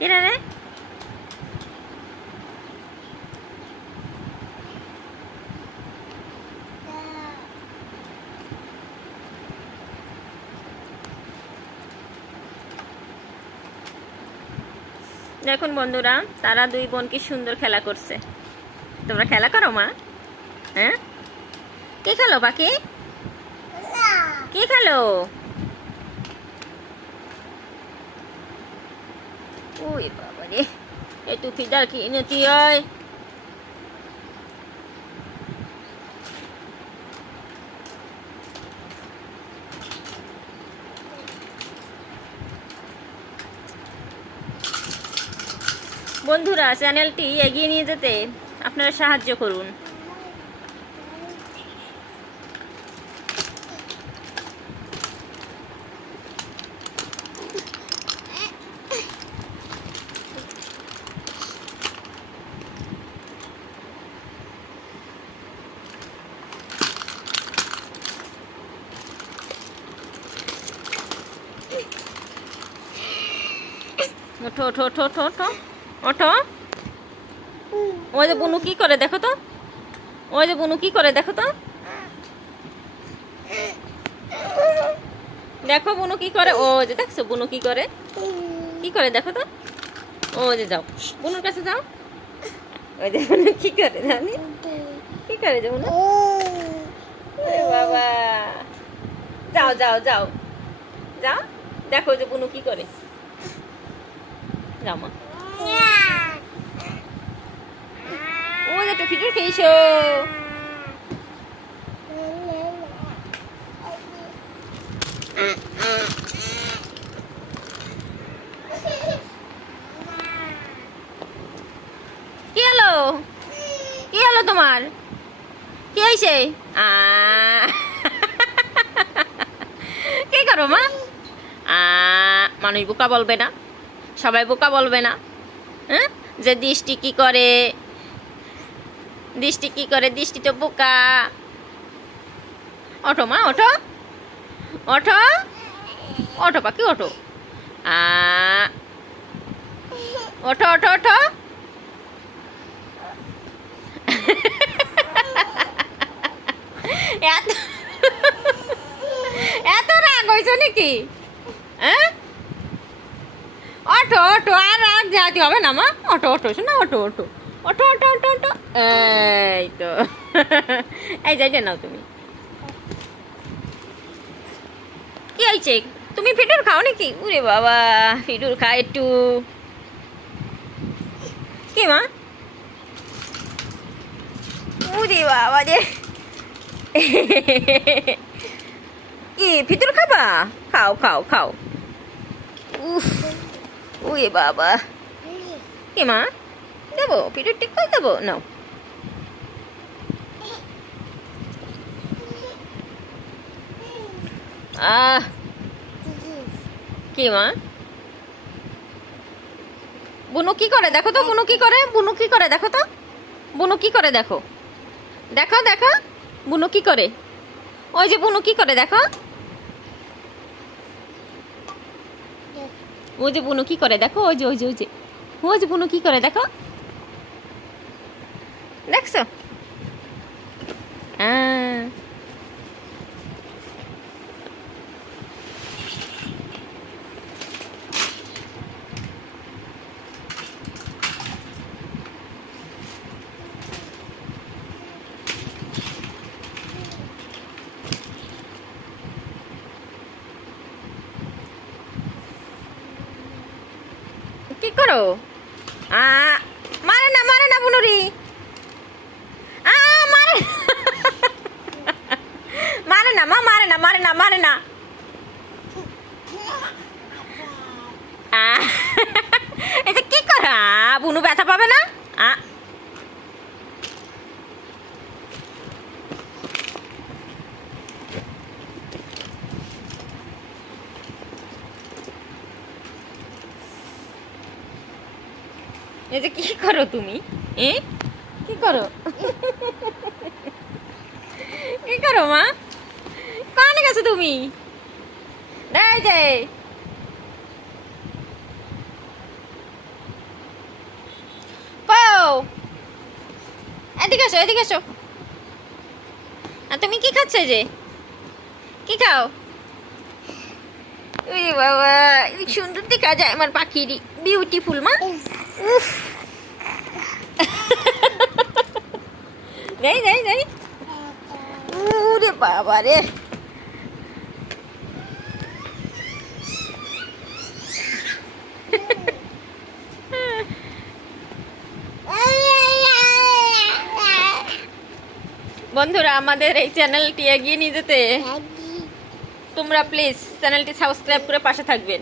রে দেখুন বন্ধুরা তারা দুই বোন কি সুন্দর খেলা করছে। তোমরা খেলা করো মা। হ্যাঁ? কে খেলো বাকি? কে খেলো? ওই বাবা রে এ টুপিদার কি নতি হয় বন্ধুরা চ্যানেলটি এগিয়ে নিয়ে যেতে আপনারা সাহায্য করুন। ওঠো ওঠো ওঠো ওঠো ওঠো ওঠো। ওই যে বুনু কি করে, দেখো তো। ওই যে বুনু কি করে, দেখো তো। দেখো বুনু কি করে, ও যে দেখছ বুনু কি করে। কি করে, দেখো তো। ও যে যাও। বুনুর কাছে যাও। ওই যে বুনু কি করে, জানি। কি করে যে বুনু? বাবা। যাও যাও যাও। যাও। দেখো যে বুনু কি করে। কি হলো? কি হলো তোমার? কি হয়েছে? কি করো মা? মানুষ বোকা বলবে না। সবাই বোকা বলবে না। হ্যাঁ? যে দৃষ্টি কি করে? দৃষ্টি কি করে? দৃষ্টি তো বোকা। ওঠো মা, ওঠো। ওঠো। ওঠো পাখি আ, ওঠো ওঠো ওঠো। এত এত রাগ হয়েছে নাকি? অটো অটো, আর রাগ যাতে হবে? না মা অটো অটো, শোনা auto auto. Auto auto auto auto. এই তো। এই যাইতে নাও তুমি। কি হয়েছে? তুমি ফিটুর খাও নাকি? উরে বাবা ফিটুর খা একটু। কি মা? উরে বাবা রে। কি ফিটুর খাবা? খাও খাও খাও। উফ। উয়ে বাবা। কি মা দেবো পিঠের টিক্কল দেবো নাও। আহ কি মা? বুনু কি করে? দেখো তো বুনু কি করে? বুনু কি করে? দেখো তো। বুনু কি করে? দেখো। দেখো দেখো। বুনু কি করে? ওই যে বুনু কি করে? দেখো। ওই যে বুনু কি করে দেখো? ওই যে ওই যে ওই যে। ও যে বুনু কি করে দেখো? দেখছ আহ, কি করো? আ, মারে না মারে না বুনুরি মারে মারে না, মা, মারে না মারে না মারে না। এটা কি করা? বুনু ব্যথা পাবে না? এই যে কি করো তুমি? এ? কি করো? কি করো মা? কানে গেছো তুমি? এই যে। এদিকে এসো এদিকে এসো। তুমি কি খাচ্ছ যে? কি খাও? ওরে বাবা সুন্দর দেখা যায় আমার পাখিরই বিউটিফুল মা। উফ। নেই নেই ওরে বাবা রে। বন্ধুরা, আমাদের এই চ্যানেলটি এগিয়ে নিয়ে যেতে। তোমরা প্লিজ চ্যানেলটি সাবস্ক্রাইব করে পাশে থাকবেন।